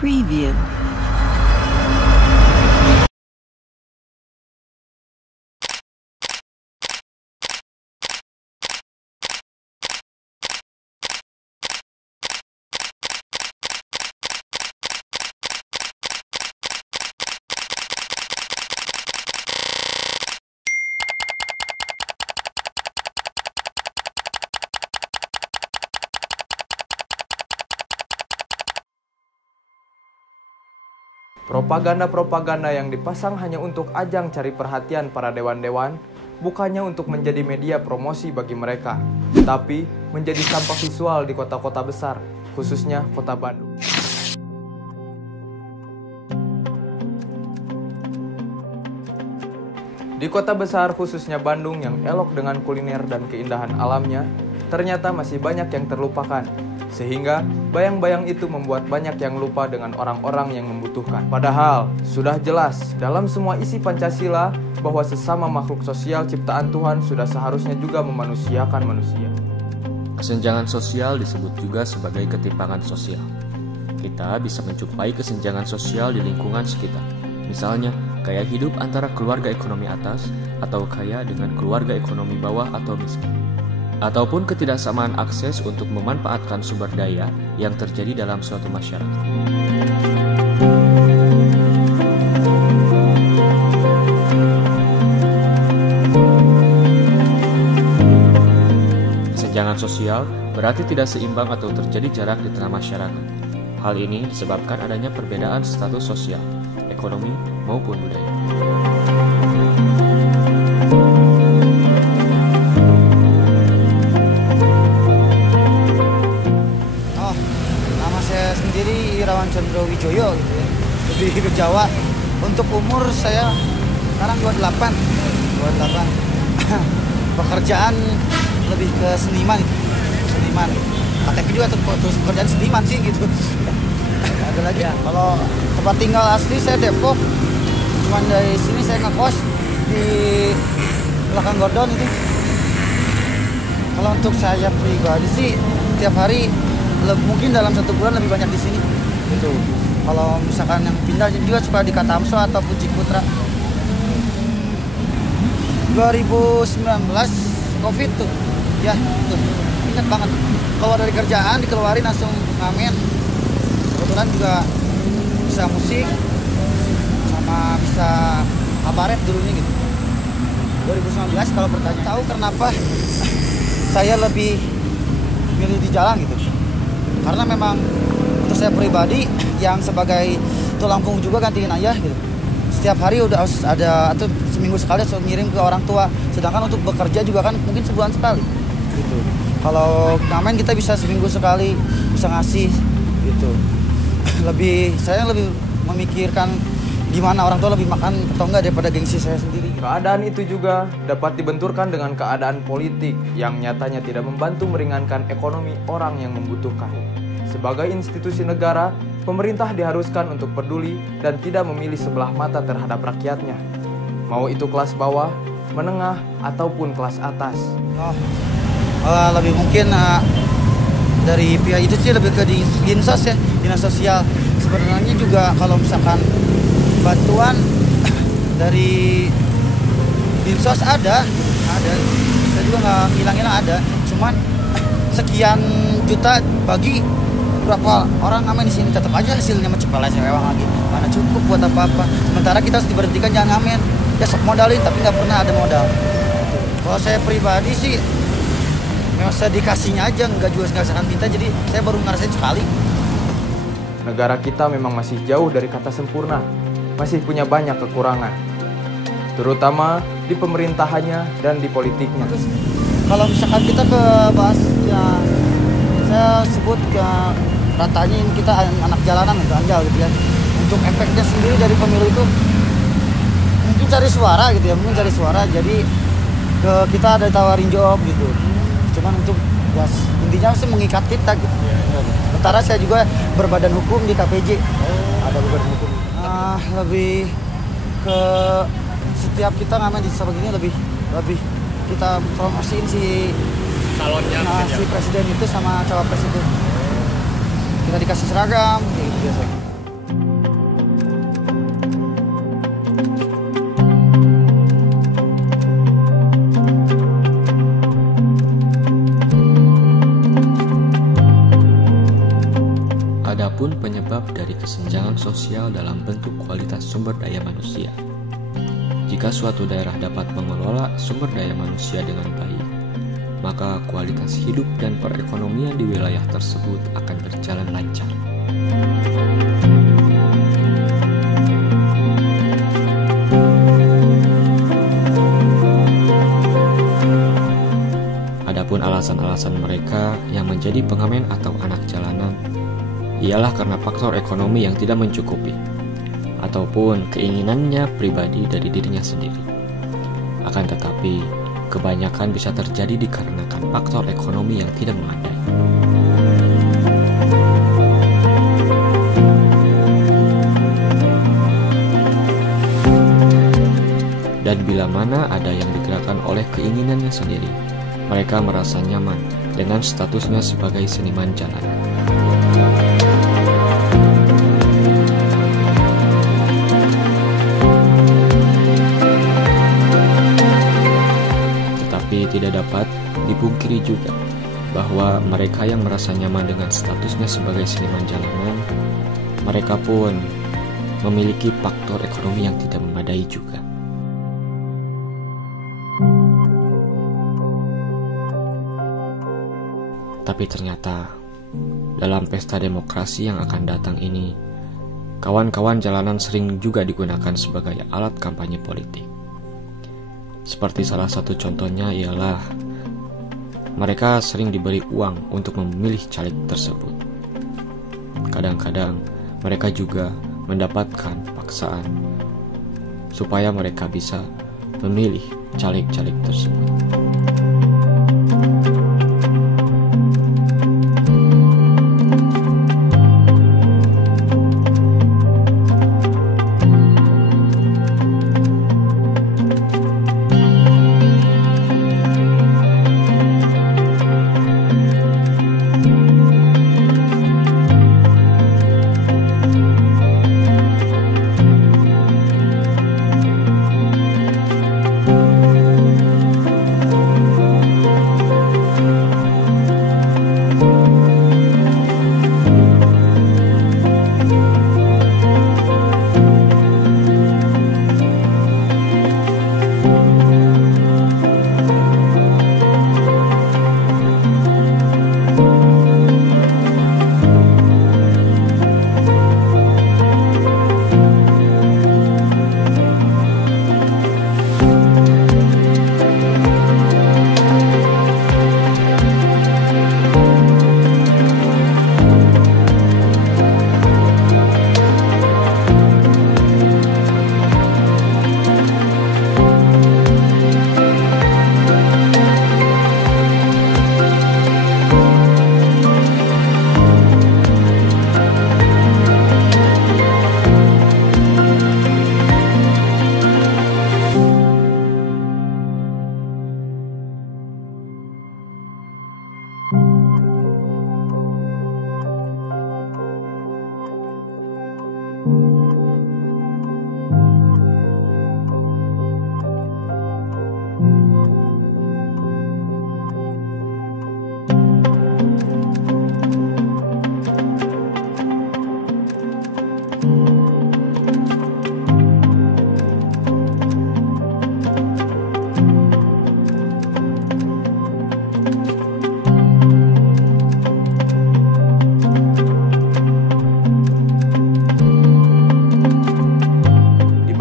Preview. Propaganda-propaganda yang dipasang hanya untuk ajang cari perhatian para dewan-dewan, bukannya untuk menjadi media promosi bagi mereka, tapi menjadi sampah visual di kota-kota besar, khususnya kota Bandung. Di kota besar khususnya Bandung yang elok dengan kuliner dan keindahan alamnya, ternyata masih banyak yang terlupakan. Sehingga bayang-bayang itu membuat banyak yang lupa dengan orang-orang yang membutuhkan. Padahal sudah jelas dalam semua isi Pancasila bahwa sesama makhluk sosial ciptaan Tuhan sudah seharusnya juga memanusiakan manusia. Kesenjangan sosial disebut juga sebagai ketimpangan sosial. Kita bisa menjumpai kesenjangan sosial di lingkungan sekitar. Misalnya, gaya hidup antara keluarga ekonomi atas atau kaya dengan keluarga ekonomi bawah atau miskin. Ataupun ketidaksamaan akses untuk memanfaatkan sumber daya yang terjadi dalam suatu masyarakat. Kesenjangan sosial berarti tidak seimbang atau terjadi jarak di tengah masyarakat. Hal ini disebabkan adanya perbedaan status sosial, ekonomi, maupun budaya. Irawan Chandra Wijoyo gitu ya. Lebih ke Jawa. Untuk umur saya sekarang 28. Pekerjaan lebih ke seniman gitu. Seniman. KTP juga terus pekerjaan seniman sih gitu. Ada lagi ya. Kalau tempat tinggal asli saya Depok. Cuman dari sini saya ngekos di belakang Gordon itu. Kalau untuk saya pribadi sih tiap hari mungkin dalam 1 bulan lebih banyak di sini. Gitu. Kalau misalkan yang pindah juga suka di Katamso ataupun Ciputra. 2019 COVID tuh. Ya, tuh. Ingat banget. Keluar dari kerjaan dikeluarin langsung ngamen. Kebetulan juga bisa musik sama bisa kabaret dulunya gitu. 2019 kalau bertanya tahu kenapa saya lebih milih di jalan gitu. Karena memang untuk saya pribadi yang sebagai tulang punggung juga gantiin ayah gitu. Setiap hari udah harus ada atau seminggu sekali harus ngirim ke orang tua. Sedangkan untuk bekerja juga kan mungkin sebulan sekali gitu. Kalau ngamen kita bisa seminggu sekali bisa ngasih gitu. Saya lebih memikirkan gimana orang tua lebih makan atau enggak daripada gengsi saya sendiri. Keadaan itu juga dapat dibenturkan dengan keadaan politik yang nyatanya tidak membantu meringankan ekonomi orang yang membutuhkan. Sebagai institusi negara, pemerintah diharuskan untuk peduli dan tidak memilih sebelah mata terhadap rakyatnya. Mau itu kelas bawah, menengah, ataupun kelas atas. Lebih mungkin dari pihak itu sih lebih ke Dinsos ya, Dinas Sosial. Sebenarnya juga kalau misalkan bantuan dari Dinsos ada. Saya juga nggak hilang-hilang ada. Cuman sekian juta bagi berapa orang ngamen di sini tetap aja hasilnya mecepalnya sewewang lagi. Mana cukup buat apa-apa. Sementara kita harus diberhentikan jangan ngamen. Ya sok modalin tapi nggak pernah ada modal. Kalau saya pribadi sih memang saya dikasihnya aja, nggak jual sekalian minta. Jadi saya baru ngerasain sekali. Negara kita memang masih jauh dari kata sempurna. Masih punya banyak kekurangan. Terutama di pemerintahannya dan di politiknya. Terus, kalau misalkan kita ke bahas ya saya sebut ke ratanya kita anak jalanan gitu, anjal gitu ya. Untuk efeknya sendiri dari pemilu itu mungkin cari suara gitu ya, jadi kita ada tawarin job gitu. Cuman untuk ya intinya sih mengikat kita gitu. Sementara saya juga berbadan hukum di KPJ. Ada berbadan hukum. Lebih ke setiap kita ngamen di desa begini lebih kita promosiin si calonnya si presiden itu sama cawapres itu. Kita dikasih seragam kayak gitu biasanya. penyebab dari kesenjangan sosial dalam bentuk kualitas sumber daya manusia. Jika suatu daerah dapat mengelola sumber daya manusia dengan baik, maka kualitas hidup dan perekonomian di wilayah tersebut akan berjalan lancar. Adapun alasan-alasan mereka yang menjadi pengamen atau anak jalanan ialah karena faktor ekonomi yang tidak mencukupi, ataupun keinginannya pribadi dari dirinya sendiri. Akan tetapi, kebanyakan bisa terjadi dikarenakan faktor ekonomi yang tidak memadai. Dan bila mana ada yang digerakkan oleh keinginannya sendiri, mereka merasa nyaman dengan statusnya sebagai seniman jalanan. Tetapi tidak dapat dipungkiri juga bahwa mereka yang merasa nyaman dengan statusnya sebagai seniman jalanan, mereka pun memiliki faktor ekonomi yang tidak memadai juga. Tapi ternyata, dalam pesta demokrasi yang akan datang ini, kawan-kawan jalanan sering juga digunakan sebagai alat kampanye politik. Seperti salah satu contohnya ialah, mereka sering diberi uang untuk memilih caleg tersebut. Kadang-kadang, mereka juga mendapatkan paksaan supaya mereka bisa memilih caleg-caleg tersebut.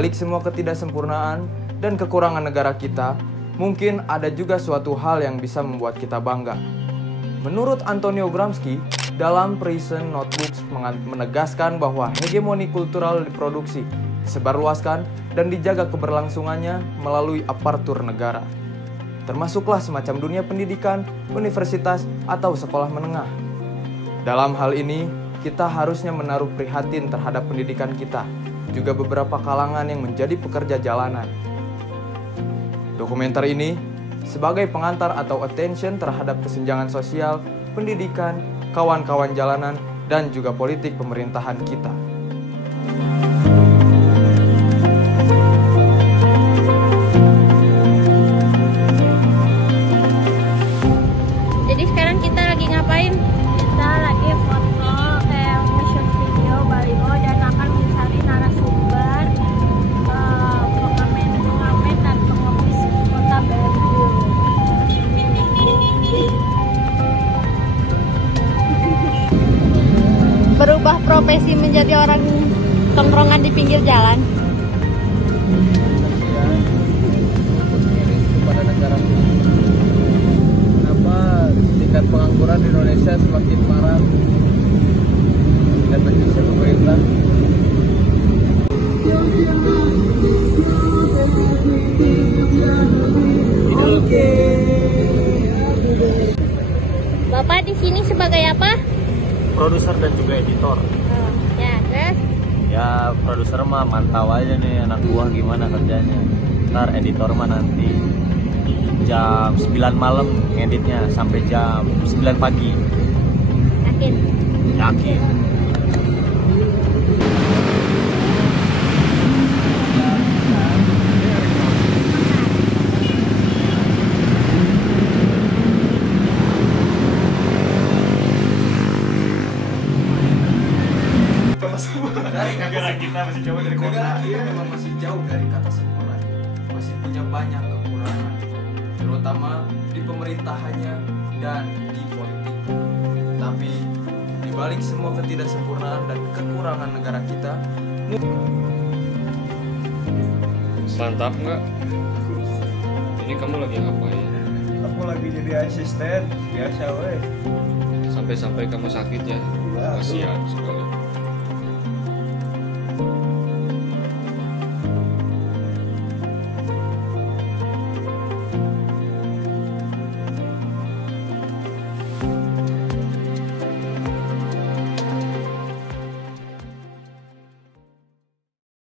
balik semua ketidaksempurnaan dan kekurangan negara kita, mungkin ada juga suatu hal yang bisa membuat kita bangga. Menurut Antonio Gramsci, dalam Prison Notebooks menegaskan bahwa hegemoni kultural diproduksi, disebarluaskan, dan dijaga keberlangsungannya melalui aparatur negara. Termasuklah semacam dunia pendidikan, universitas, atau sekolah menengah. Dalam hal ini, kita harusnya menaruh prihatin terhadap pendidikan kita, juga beberapa kalangan yang menjadi pekerja jalanan. Dokumenter ini sebagai pengantar atau attention terhadap kesenjangan sosial, pendidikan, kawan-kawan jalanan, dan juga politik pemerintahan kita. Jadi sekarang kita lagi ngapain? Kita lagi foto, nge-shoot video berprofesi menjadi orang tongkrongan di pinggir jalan? Miris kepada negara. Kenapa tingkat pengangguran di Indonesia semakin parah? Tidak berjasa pemerintah. Bapak di sini sebagai apa? Produser dan juga editor. Oh, ya, terus? Ya produser mah mantau aja nih anak buah gimana kerjanya. Ntar editor mah nanti jam 9 malam ngeditnya sampai jam 9 pagi. Yakin? Yakin. Negara kita masih jauh dari negara ini memang masih jauh dari kata sempurna, masih punya banyak kekurangan, terutama di pemerintahannya dan di politik. Tapi di balik semua ketidaksempurnaan dan kekurangan negara kita, Santap nggak? Ini kamu lagi ngapain? Aku lagi jadi asisten biasa weh. Sampai-sampai kamu sakit ya? Kasihan sekali.